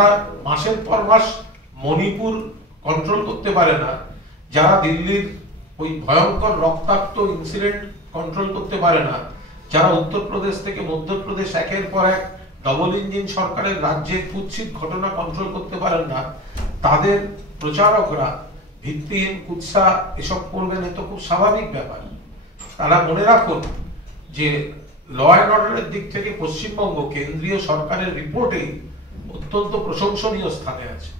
মাসের পর মাস মণিপুর কন্ট্রোল করতে পারে না, যারা দিল্লির ওই ভয়ঙ্কর রক্তাক্ত ইনসিডেন্ট কন্ট্রোল করতে পারে না, যারা উত্তরপ্রদেশ থেকে মধ্যপ্রদেশ একের পর এক ডবল ইঞ্জিন সরকারের রাজ্যে কুৎসিত ঘটনা কন্ট্রোল করতে পারেন না, তাদের প্রচারকরা ভিত্তিহীন কুৎসা এসব করবেন, এ তো খুব স্বাভাবিক ব্যাপার। তারা মনে রাখুন যে ল অ্যান্ড অর্ডারের দিক থেকে পশ্চিমবঙ্গ কেন্দ্রীয় সরকারের রিপোর্টেই অত্যন্ত প্রশংসনীয় স্থানে আছে।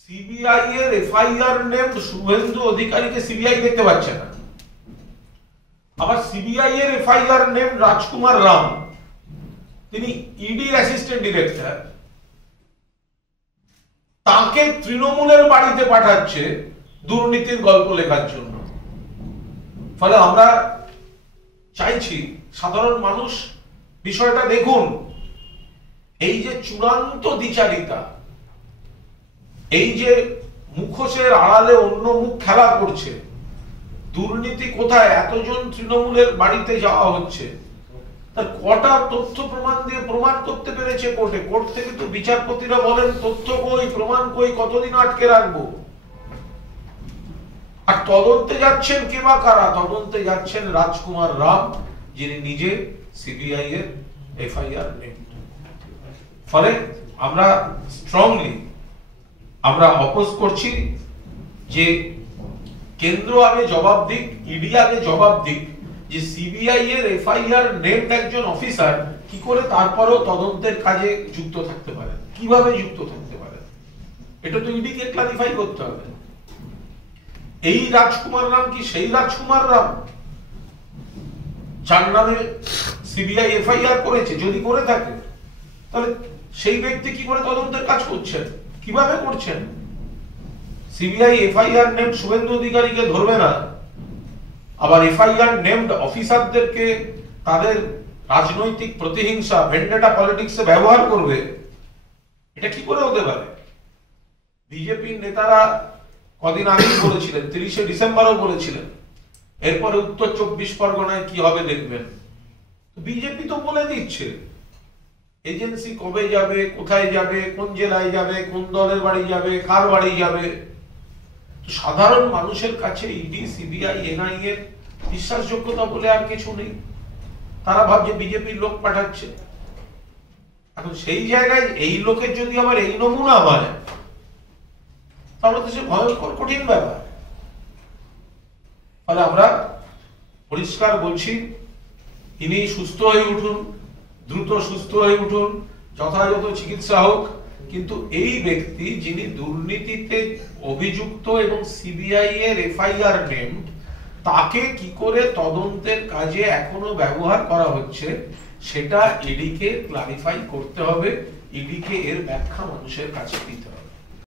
সিবিআই এর এফআইআর নেমড শুভেন্দু অধিকারীকে সিবিআই দেখতে পাচ্ছে না, আবার সিবিআই এর এফআইআর নেমড রাজকুমার রাম, তিনি ইডির অ্যাসিস্ট্যান্ট ডিরেক্টর, তাকে তৃণমূলের বাড়িতে পাঠাচ্ছে দুর্নীতির গল্প লেখার জন্য। ফলে আমরা চাইছি সাধারণ মানুষ বিষয়টা দেখুন, এই যে চূড়ান্ত দ্বিচারিতা, এই যে মুখোশের আড়ালে অন্য মুখ খেলা করছে, দুর্নীতি কোথায়, এতজন তৃণমূলের বাড়িতে যাওয়া হচ্ছে, তার কটা তথ্য প্রমাণ দিয়ে প্রমাণ করতে পেরেছে কোর্টে। কোর্ট থেকে তো বিচারপতিরা বলেন তথ্য কই, প্রমাণ কই, কতদিন আটকে রাখবো। আর তদন্তে যাচ্ছেন কে বা কারা? তদন্তে যাচ্ছেন রাজকুমার রাম, যিনি নিজে সিবিআই এর এফআইআর নেন। ফলে আমরা স্ট্রংলি আমরা অপোজ করছি যে কেন্দ্র আগে জবাব দিক, ইডি আগে জবাব দিক যে সিবিআই এর এফআইআর নেমড একজন অফিসার কি করে তারপরও তদন্তের কাজে যুক্ত থাকতে পারেন, কিভাবে যুক্ত থাকতে পারেন, এটা তো ইডি কে ক্লারিফাই করতে হবে। এই রাজকুমার রাম কি সেই রাজকুমার রাম যার নামে সিবিআই এফআইআর করেছে? যদি করে থাকে তাহলে সেই ব্যক্তি কি করে তদন্তের কাজ করছেন, কিভাবে করছেন? সিবিআই এফআইআর নেমড শুভেন্দু অধিকারীকে ধরবে না, আবার এফআইআর নেমড অফিসারদেরকে তাদের রাজনৈতিক প্রতিহিংসা, ভেন্ডেটা পলিটিক্সে ব্যবহার করবে, এটা কি করে হতে পারে? বিজেপির নেতারা কদিন আগেই বলেছিলেন, 30শে ডিসেম্বরও বলেছিলেন, এরপরে উত্তর 24 পরগনায় কি হবে দেখবেন। বিজেপি তো বলে দিচ্ছে এজেন্সি কবে যাবে, কোথায় যাবে, কোন জেলায় যাবে, কোন দলের বাড়ি যাবে, কার বাড়ি যাবে। সাধারণ মানুষের কাছে ইডি, সিবিআই, এনআই এর বিশ্বাসযোগ্যতা বলে আর কিছু নেই। তারা ভাবছে বিজেপির লোক পাঠাচ্ছে। এখন সেই জায়গায় এই লোকের যদি আবার এই নমুনা হয়, তাহলে তো সে ভয়ঙ্কর কঠিন ব্যাপার। ফলে আমরা পরিষ্কার বলছি, ইনি সুস্থ হয়ে উঠুন, দ্রুত সুস্থ হয়ে উঠুন, যথাযথ চিকিৎসা হোক, কিন্তু এই ব্যক্তি যিনি দুর্নীতিতে অভিযুক্ত এবং সিবিআই এর এফআইআর নেমড, তাকে কি করে তদন্তের কাজে এখনো ব্যবহার করা হচ্ছে সেটা ইডি কে ক্লারিফাই করতে হবে, ইডি কে এর ব্যাখ্যা মানুষের কাছে দিতে হবে।